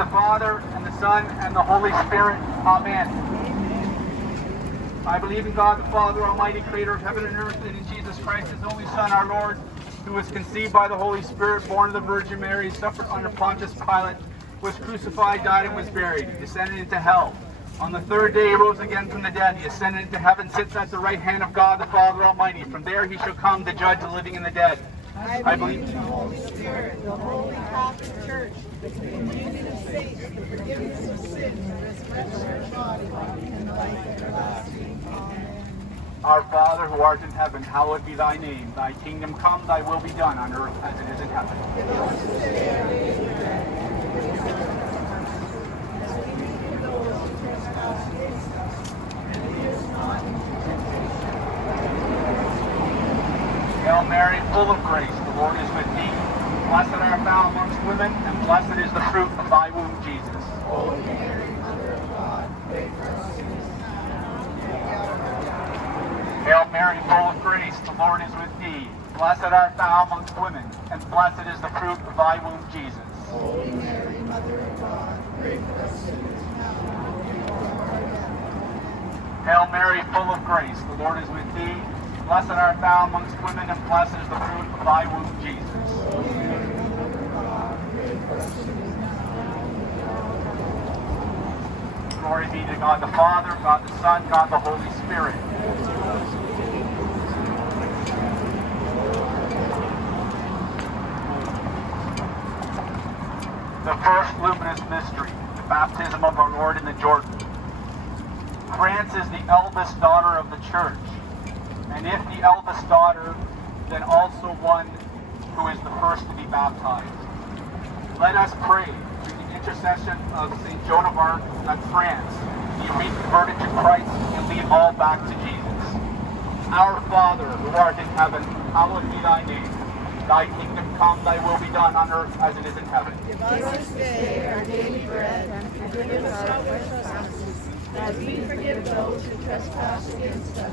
the Father, and the Son, and the Holy Spirit. Amen. I believe in God the Father, Almighty, creator of heaven and earth, and in Jesus Christ, his only Son, our Lord, who was conceived by the Holy Spirit, born of the Virgin Mary, suffered under Pontius Pilate, was crucified, died, and was buried. He descended into hell. On the third day he rose again from the dead. He ascended into heaven, sits at the right hand of God the Father Almighty. From there he shall come to judge the living and the dead. I believe in the Holy Spirit, the Holy Catholic Church, the communion of saints, the forgiveness of sins, the resurrection of the body, and the life everlasting. Amen. Our Father, who art in heaven, hallowed be thy name. Thy kingdom come, thy will be done on earth as it is in heaven. Give us this day our daily bread, and forgive us our trespasses, as we forgive those who trespass against us. And lead us not into temptation, but deliver us from evil. Hail Mary, full of grace, the Lord is with thee. Blessed art thou amongst women, and blessed is the fruit of thy womb, Jesus. Holy Mary, Mother of God, pray for us sinners now and at the hour of our death. Hail Mary, full of grace, the Lord is with thee. Blessed art thou amongst women, and blessed is the fruit of thy womb, Jesus. Holy Mary, Mother of God, pray for us sinners now and at the hour of our death. Hail Mary, full of grace, the Lord is with thee. Blessed art thou amongst women, and blessed is the fruit of thy womb, Jesus. Holy Mary, Mother of God, pray for us sinners now and at the hour of our death. Glory be to God the Father, God the Son, God the Holy Spirit. The first luminous mystery, the baptism of our Lord in the Jordan. France is the eldest daughter of the Church. And if the eldest daughter, then also one who is the first to be baptized. Let us pray through the intercession of St. Joan of Arc of France, be reconverted to Christ and lead all back to Jesus. Our Father, who art in heaven, hallowed be thy name. Thy kingdom come, thy will be done on earth as it is in heaven. Give us this day our daily bread, and forgive us our trespasses, as we forgive those who trespass against us.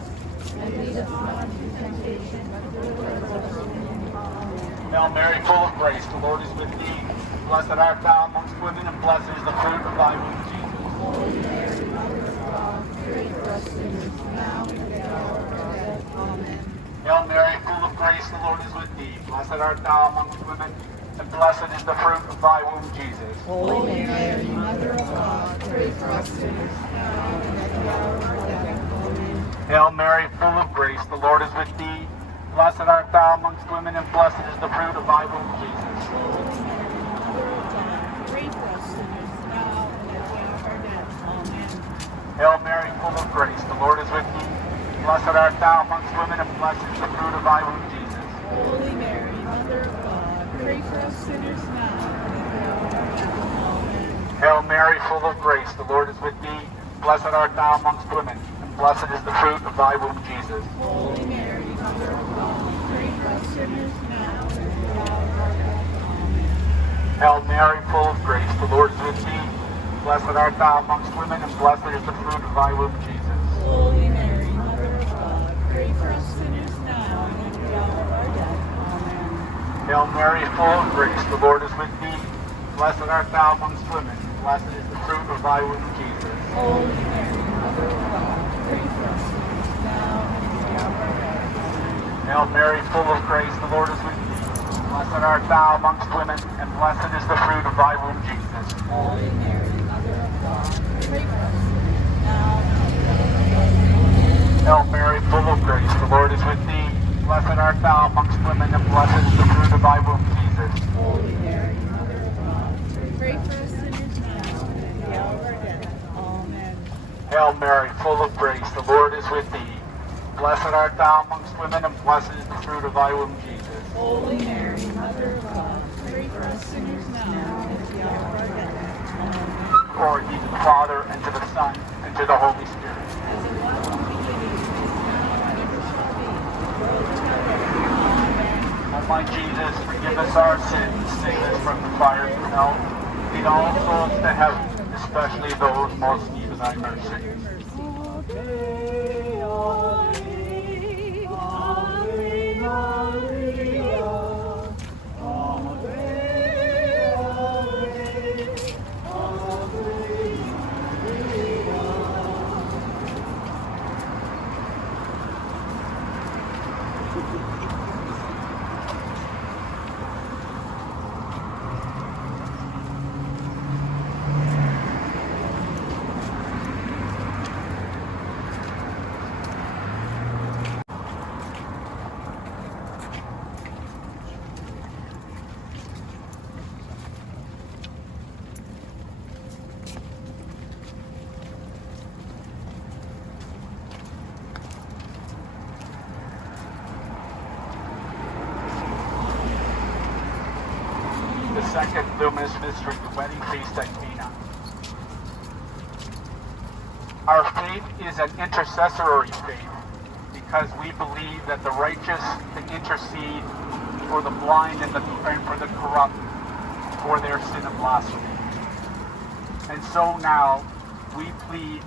And lead us not into temptation, but deliver us from evil. Amen. Hail Mary, full of grace, the Lord is with thee. Blessed art thou amongst women, and blessed is the fruit of thy womb, Jesus. Holy Mary, Mother of God, pray for us sinners, now and at the hour of our death. Amen. Hail Mary, full of grace, the Lord is with thee. Blessed art thou amongst women, and blessed is the fruit of thy womb, Jesus. Holy Mary, Mother of God, pray for us sinners, now and at the hour of our death. Amen. Hail Mary, full of grace, the Lord is with thee. Blessed art thou amongst women, and blessed is the fruit of thy womb, Jesus. Holy Mary, Mother of God, pray for us sinners, now and at the hour of our death. Amen. Hail Mary, full of grace, the Lord is with thee. Blessed art thou amongst women, and blessed is the fruit of thy womb, Jesus. Holy Mary, Mother of God, pray for us sinners now and at the hour of our death. Amen. Hail Mary, full of grace, the Lord is with thee. Blessed art thou amongst women, and blessed is the fruit of thy womb, Jesus. Holy Mary, Mother of God, pray for us sinners now and at the hour of our death. Amen. Hail Mary, full of grace, the Lord is with thee. Blessed art thou amongst women, and blessed is the fruit of thy womb, Jesus. Holy Mary, Mother of God, pray for us sinners now and at the hour of our death. Amen. Hail Mary, full of grace, the Lord is with thee. Blessed art thou amongst women, and blessed is the fruit of thy womb, Jesus. Holy Mary, Mother of God, pray for us sinners now and at the hour of our death. Amen. Hail Mary, full of grace, the Lord is with thee. Blessed art thou amongst women, and blessed is the fruit of thy womb, Jesus. Holy Mary, Mother of God, pray for us sinners now and at the hour of our death. Amen. Hail Mary, full of grace, the Lord is with thee. Blessed art thou amongst women, and blessed is the fruit of thy womb, Jesus. Holy Mary, Mother of God, pray for us sinners now and at the hour of our death. Amen. Hail Mary, full of grace, the Lord is with thee. Blessed art thou amongst women, and blessed is the fruit of thy womb, Jesus. Holy Mary, Mother of God, pray for us sinners now and at the hour of our death. Amen. Glory be to the Father, and to the Son, and to the Holy Spirit. As it was in the beginning, is now, and ever shall be, world without end. Amen. O my Jesus, forgive us our sins, save us from the fires of hell. Lead all souls to heaven, especially those most in need of thy mercy. second luminous mystery, the wedding feast at Cana. Our faith is an intercessory faith because we believe that the righteous can intercede for the blind and for the corrupt for their sin of blasphemy. And so now we plead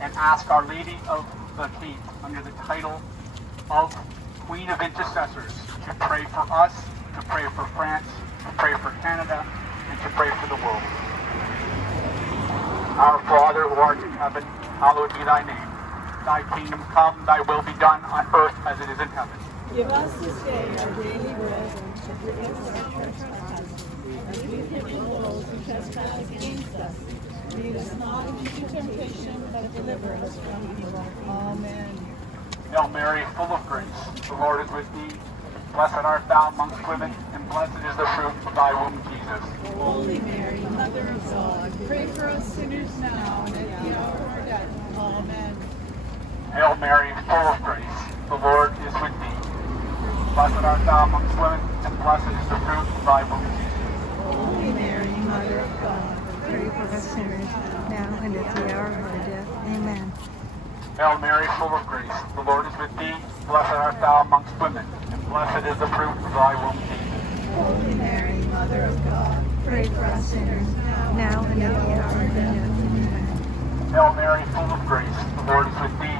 and ask Our Lady of the Cape under the title of Queen of Intercessors to pray for us, to pray for France, to pray for Canada, and to pray for the world. Our Father who art in heaven, hallowed be thy name. Thy kingdom come, thy will be done on earth as it is in heaven. Give us this day our daily bread, and forgive us our trespasses, as we forgive those who trespass against us. Lead us not into temptation, but deliver us from evil. Amen. Hail Mary, full of grace, the Lord is with thee. Blessed art thou amongst women, and blessed is the fruit of thy womb, Jesus. Holy Mary, Mother of God, pray for us sinners now and at the hour of our death. Amen. Hail Mary, full of grace, the Lord is with thee. Blessed art thou amongst women, and blessed is the fruit of thy womb, Jesus. Holy Mary, Mother of God, pray for us sinners now and at the hour of our death. Amen. Hail Mary, full of grace, the Lord is with thee. Blessed art thou amongst women, and blessed is the fruit of thy womb, Jesus. Holy Mary, Mother of God, pray for us sinners now and at the hour of our death. Amen. Hail Mary, full of grace, the Lord is with thee.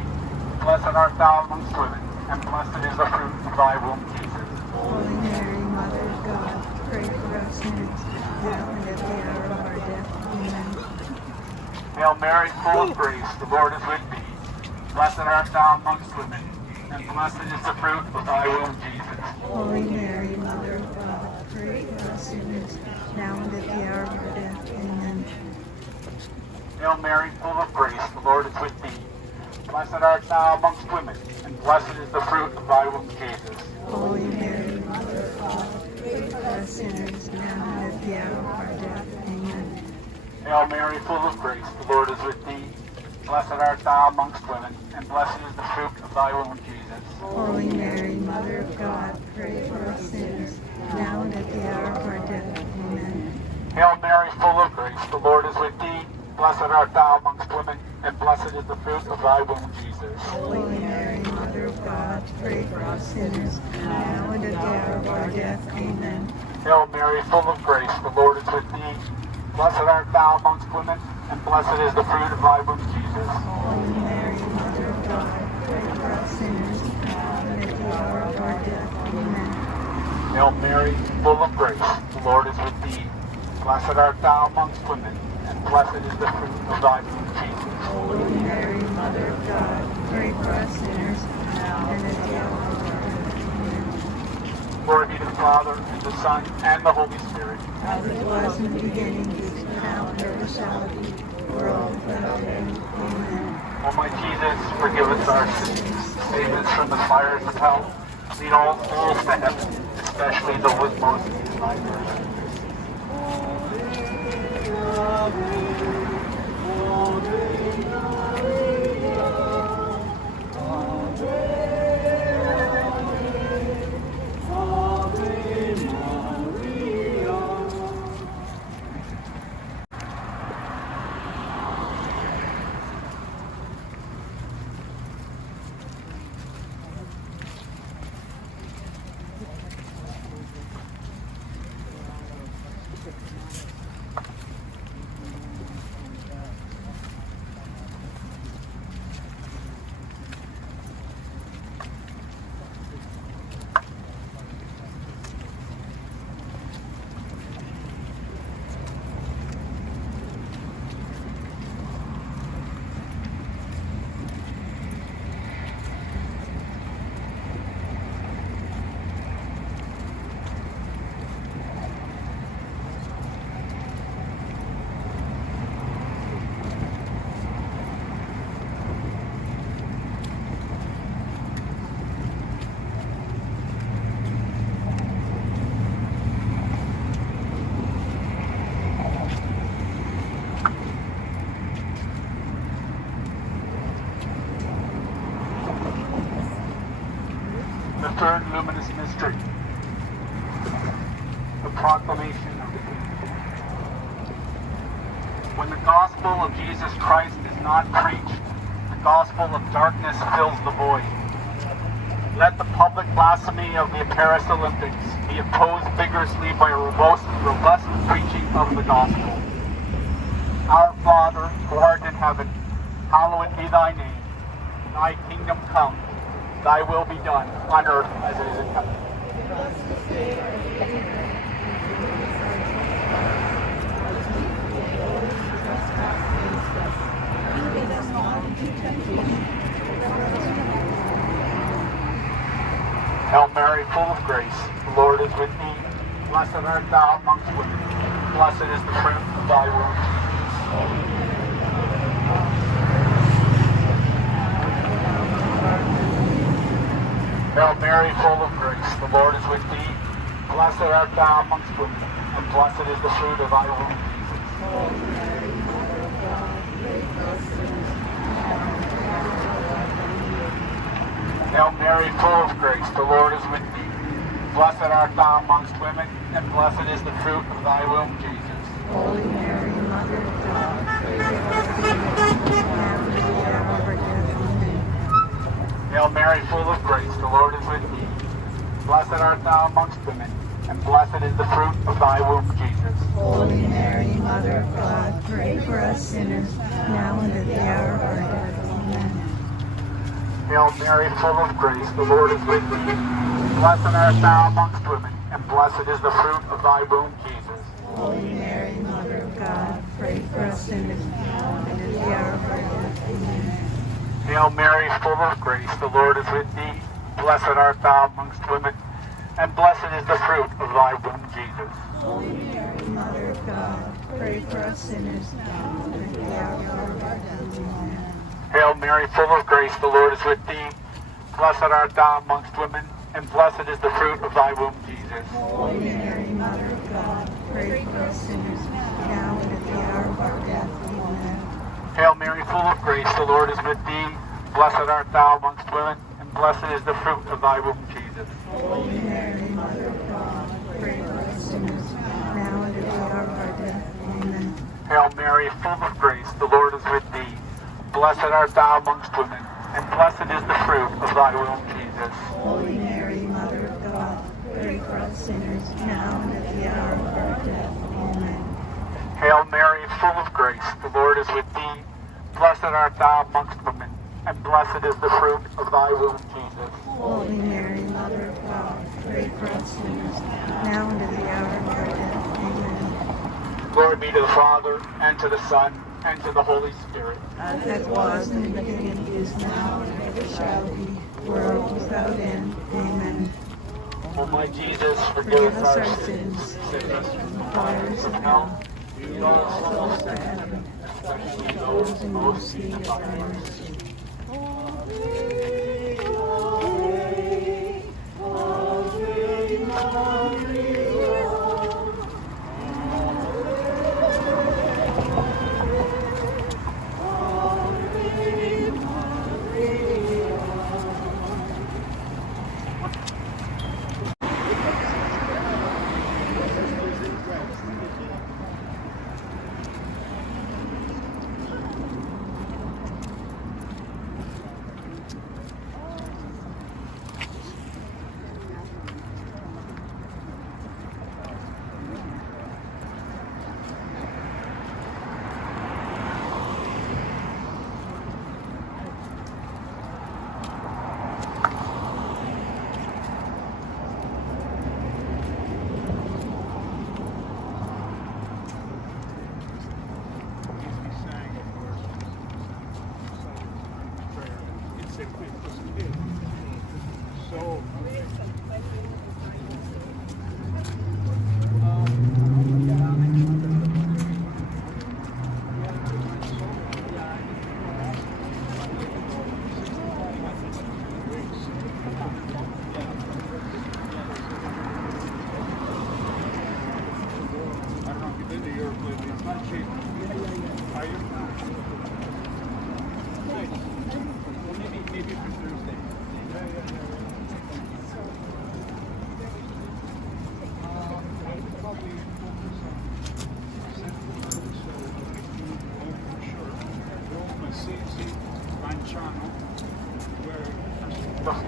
Blessed art thou amongst women, and blessed is the fruit of thy womb, Jesus. Holy Mary, Mother of God, pray for us sinners now and at the hour of our death. Amen. Hail Mary, full of grace, the Lord is with thee. Blessed art thou amongst women, and blessed is the fruit of thy womb, Jesus. Holy Mary, Mother of God, pray for us sinners now and at the hour of our death. Amen. Hail Mary, full of grace, the Lord is with thee. Blessed art thou amongst women, and blessed is the fruit of thy womb, Jesus. Holy Mary, Mother of God, pray for us sinners now and at the hour of our death. Amen. Hail Mary, full of grace, the Lord is with thee. Blessed art thou amongst women, and blessed is the fruit of thy womb, Jesus. Holy Mary, Mother of God, pray for us sinners now and at the hour of our death. Amen. Hail Mary, full of grace, the Lord is with thee. Blessed art thou amongst women, and blessed is the fruit of thy womb, Jesus. Holy Mary, Mother of God, pray for us sinners now and at the hour of our death. Amen. Hail Mary, full of grace, the Lord is with thee. Blessed art thou amongst women, and blessed is the fruit of thy womb, Jesus. Holy Mary, Mother of God, pray for us sinners now and at the hour of our death. Amen. Hail Mary, full of grace, the Lord is with thee. Blessed art thou amongst women, and blessed is the fruit of thy womb, Jesus. Holy Mary, Mother of God, pray for us sinners now and at the hour of our death. Amen. Glory be to the Father, and the Son, and the Holy Spirit. As it was in the beginning, is now, and ever shall be, world without end. Amen. O my Jesus, forgive us our sins, save us from the fires of hell, lead all souls to heaven, especially those most in thy mercy. third luminous mystery, the proclamation of the King. When the gospel of Jesus Christ is not preached, the gospel of darkness fills the void. Let the public blasphemy of the Paris Olympics be opposed vigorously by a robust preaching of the gospel. Our Father, who art in heaven, hallowed be thy name. Thy kingdom come, thy will be done, on earth as it is in heaven. Hail Mary, full of grace, the Lord is with thee. Blessed art thou amongst women. Blessed is the fruit of thy womb, Jesus. Hail Mary, full of grace, the Lord is with thee. Blessed art thou amongst women, and blessed is the fruit of thy womb, Jesus. Hail Mary, full of grace, the Lord is with thee. Blessed art thou amongst women, and blessed is the fruit of thy womb, Jesus. Holy Mary, Mother of God, pray for us sinners, now and at the hour of our death. Amen. Hail Mary, full of grace, the Lord is with thee. Blessed art thou amongst women, and blessed is the fruit of thy womb, Jesus. Holy Mary, Mother of God, pray for us sinners, now and at the hour of our death. Amen. Hail Mary, full of grace, the Lord is with thee. Blessed art thou amongst women, and blessed is the fruit of thy womb, Jesus. Holy Mary, Mother of God, pray for us sinners, now and at the hour of our death. Amen. Hail Mary, full of grace, the Lord is with thee. Blessed art thou amongst women, and blessed is the fruit of thy womb, Jesus. Holy Mary, Mother of God, pray for us sinners, now and at the hour of our death. Amen. Hail Mary, full of grace, the Lord is with thee. Blessed art thou amongst women, and blessed is the fruit of thy womb, Jesus. Holy Mary, Mother of God, pray for us sinners, now and at the hour of our death. Amen. Hail Mary, full of grace, the Lord is with thee. Blessed art thou amongst women, and blessed is the fruit of thy womb, Jesus. Holy Mary, Mother of God, pray for us sinners, now and at the hour of our death. Amen. Hail Mary, full of grace, the Lord is with thee. Blessed art thou amongst women, and blessed is the fruit of thy womb, Jesus. Holy Mary, Mother of God, pray for us sinners, now and at the hour of our death. Amen. Hail Mary, full of grace, the Lord is with thee. Blessed art thou amongst women, and blessed is the fruit of thy womb, Jesus. Holy Mary, Mother of God, pray for us sinners, now and at the hour of our death. Amen. Glory be to the Father, and to the Son, and to the Holy Spirit. As it was in the beginning, is now, and ever shall be, world without end. Amen. O my Jesus, Forgive us our sins, save us from the fires of hell. Lead all souls to heaven, especially those in most need of thy mercy.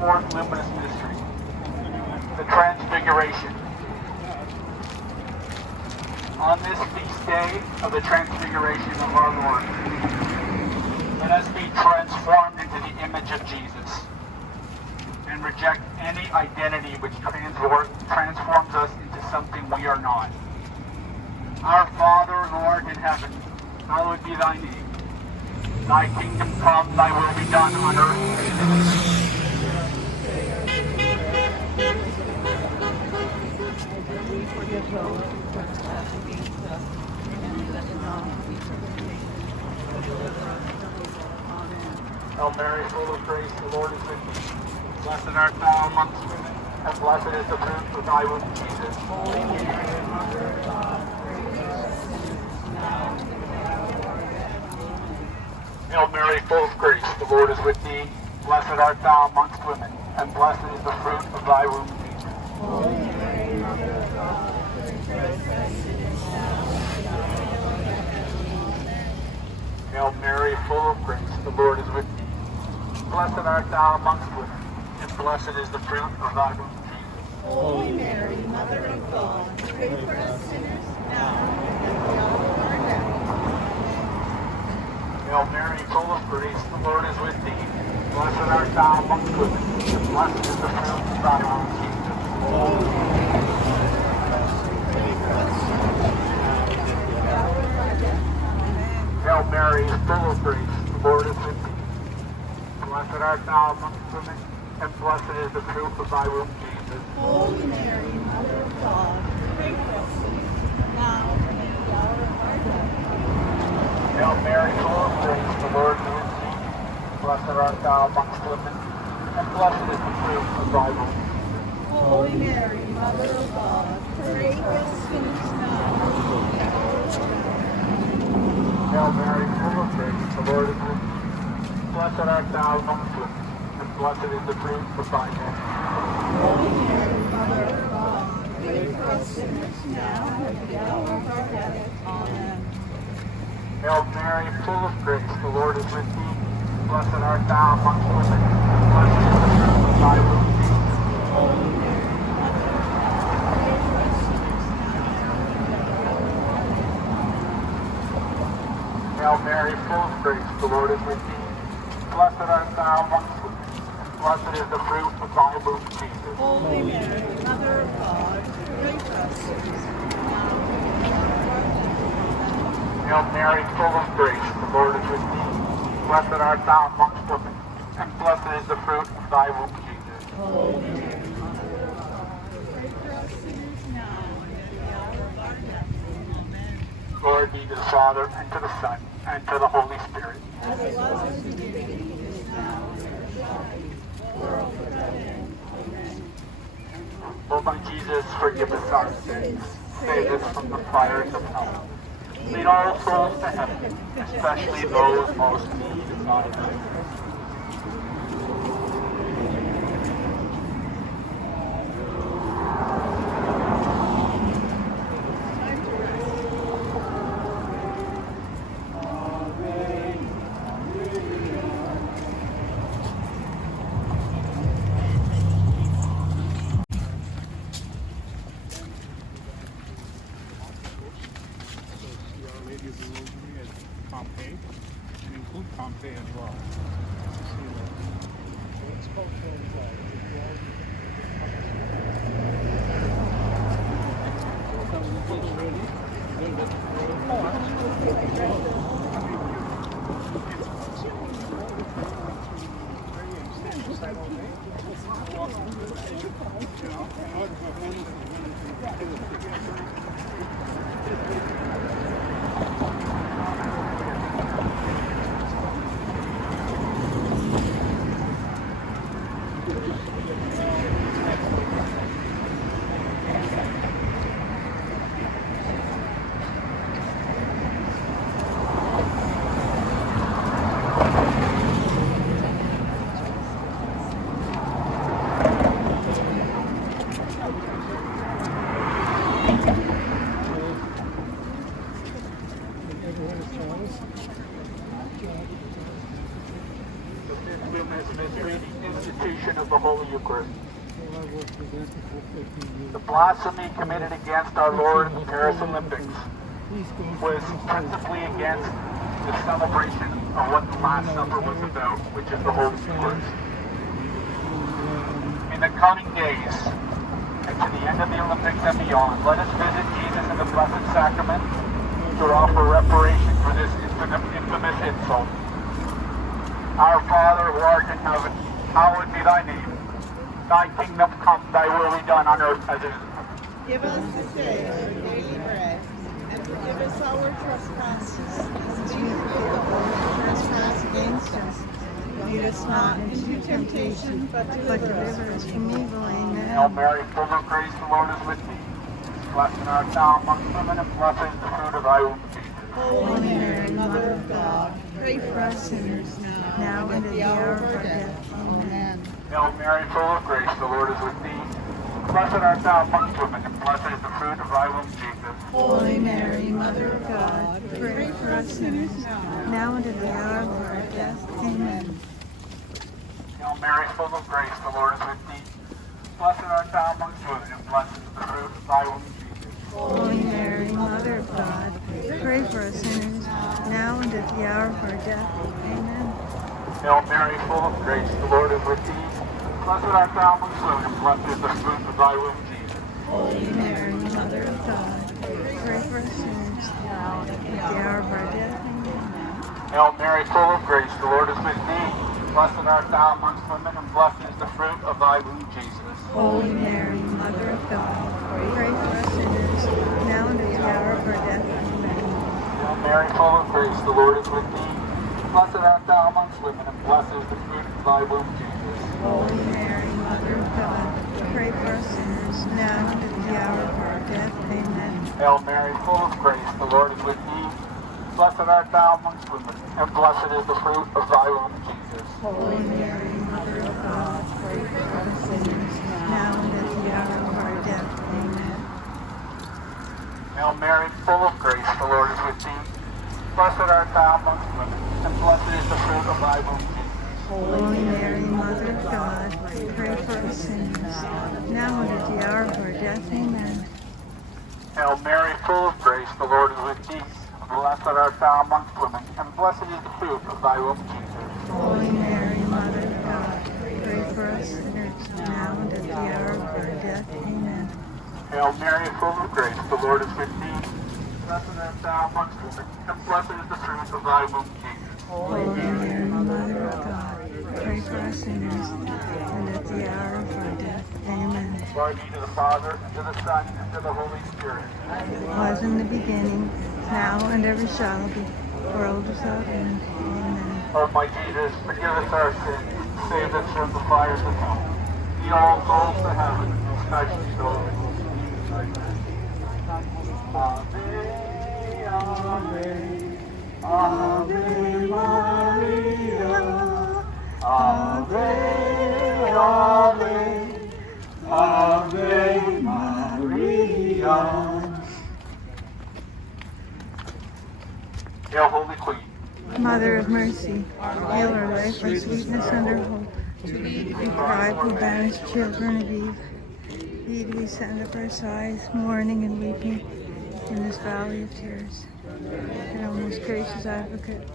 fourth luminous mystery, the Transfiguration. On this feast day of the Transfiguration of our Lord, let us be transformed into the image of Jesus and reject any identity which transforms us into something we are not. Our Father, who art in heaven, hallowed be thy name. Thy kingdom come, thy will be done on earth as it is in heaven. We forgive those who trespass against us, and let us not be tempted, but deliver us from evil. Amen. Hail Mary, full of grace, the Lord is with thee. Blessed art thou amongst women, and blessed is the fruit of thy womb, Jesus. Holy Mary, Mother of God, pray for us sinners, now and at the hour of our death. Amen. Hail Mary, full of grace, the Lord is with thee. Blessed art thou amongst women, and blessed is the fruit of thy womb, Jesus. Holy Mary, Mother of God, pray for us sinners, now and at the hour of our death. Amen. Hail Mary, full of grace, the Lord is with thee. Blessed art thou amongst women, and blessed is the fruit of thy womb, Jesus. Holy Mary, Mother of God, pray for us sinners, now and at the hour of our death. Hail Mary, full of grace, the Lord is with thee. Blessed art thou amongst women, and blessed is the fruit of thy womb, Jesus. Holy Mary, pray for us sinners, now and at the hour of our death. Amen. Hail Mary, full of grace, the Lord is with thee. Blessed art thou amongst women, and blessed is the fruit of thy womb, Jesus. Holy Mary, Mother of God, pray for us sinners, now and at the hour of our death. Hail Mary, full of grace, the Lord is with thee. Blessed art thou amongst women, and blessed is the fruit of thy womb. Holy Mary, Mother of God, pray for us sinners, now and at the hour of our death. Hail Mary, full of grace, the Lord is with thee. Blessed art thou amongst women, and blessed is the fruit of thy womb. Holy Mary, Mother of God, pray for us sinners, now and at the hour of our death. Amen. Hail Mary, full of grace, the Lord is with thee. Blessed art thou amongst women, and blessed is the fruit of thy womb, Jesus. Holy Mary, Mother of God, pray for us sinners, now and at the hour of our death. Hail Mary, full of grace, the Lord is with thee. Blessed art thou amongst women, and blessed is the fruit of thy womb, Jesus. Holy Mary, Mother of God, pray for us sinners, now and at the hour of our death. Hail Mary, full of grace, the Lord is with thee. Blessed art thou amongst women, and blessed is the fruit of thy womb, Jesus. Holy Mary, Mother of God, pray for us sinners, now and at the hour of our death. Amen. Glory be to the Father, and to the Son, and to the Holy Spirit. As it was in the beginning, is now, and ever shall be, world without end. Amen. O my Jesus, forgive us our sins. Save us from the fires of hell. Lead all souls to heaven, especially those most in need of thy mercy. Our Lady of the Rosary at Pompeii, and include Pompeii as well. luminous mystery, the institution of the Holy Eucharist. The blasphemy committed against our Lord in the Paris Olympics was principally against the celebration of what the Last Supper was about, which is the Holy Eucharist. In the coming days, and to the end of the Olympics and beyond, let us visit Jesus in the Blessed Sacrament to offer reparation for this infamous insult. Our Father, who art in heaven, hallowed be thy name. Thy kingdom come, thy will be done on earth as it is. Give us this day our daily bread, and forgive us our trespasses, as we forgive those who trespass against us. Lead us not into temptation, but deliver us from evil. Amen. Hail Mary, full of grace, the Lord is with thee. Blessed art thou amongst women, and blessed is the fruit of thy womb, Jesus. Holy Mary, Mother of God, pray for us sinners now and at the hour of our death. Amen. Hail Mary, full of grace, the Lord is with thee. Blessed art thou amongst women, and blessed is the fruit of thy womb, Jesus. Holy Mary, Mother of God, pray for us sinners now and at the hour of our death. Amen. Hail Mary, full of grace, the Lord is with thee. Blessed art thou amongst women, and blessed is the fruit of thy womb, Jesus. Holy Mary, Mother of God, pray for us sinners now and at the hour of our death. Amen. Hail Mary, full of grace, the Lord is with thee. Blessed art thou amongst women, and blessed is the fruit of thy womb, Jesus. Holy Mary, Mother of God, pray for us sinners now and at the hour of our death. Amen. Hail Mary, full of grace, the Lord is with thee. Blessed art thou amongst women, and blessed is the fruit of thy womb, Jesus. Holy Mary, Mother of God, pray for us sinners now and at the hour of our death. Amen. Hail Mary, full of grace, the Lord is with thee. Blessed art thou amongst women, and blessed is the fruit of thy womb, Jesus. Holy Mary, Mother of God, pray for us sinners now and at the hour of our death. Amen. Hail Mary, full of grace, the Lord is with thee. Blessed art thou amongst women, and blessed is the fruit of thy womb, Jesus. Holy Mary, Mother of God, pray for us sinners now and at the hour of our death. Amen. Hail Mary, full of grace, the Lord is with thee. Blessed art thou amongst women, and blessed is the fruit of thy womb, Jesus. Holy Mary, Mother of God, pray for us sinners now and at the hour of our death. Amen. Hail Mary, full of grace, the Lord is with thee. Blessed art thou amongst women, and blessed is the fruit of thy womb, Jesus. Holy Mary, Mother of God, pray for us sinners now and at the hour of our death. Amen. Hail Mary, full of grace, the Lord is with thee. Blessed art thou amongst women, and blessed is the fruit of thy womb, Jesus. Holy Mary, Mother of God, pray for us sinners and at the hour of our death. Amen. Glory be to the Father, and to the Son, and to the Holy Spirit. Was in the beginning, now and ever shall be, world without end. Amen. O my Jesus, forgive us our sins, save us from the fires of hell. Lead all souls to heaven, especially those in need. Ave, Ave, Ave Maria, Ave, Ave, Ave Maria. Hail, Holy Queen. Mother of mercy, hail our life, our sweetness, and our hope. We cry who banish children of Eve. Indeed, we send up our sighs, mourning and weeping in this valley of tears. And O most gracious advocate,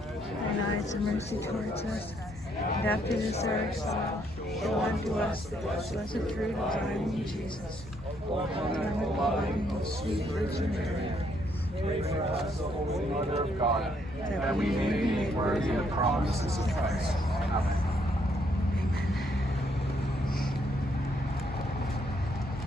thine eyes of mercy towards us. And after this our exile, show unto us the blessed fruit of thy womb, Jesus. Eternal God, and most sweet Virgin Mary, Pray for us, O Holy Mother of God, that we may be made worthy of the promises of Christ.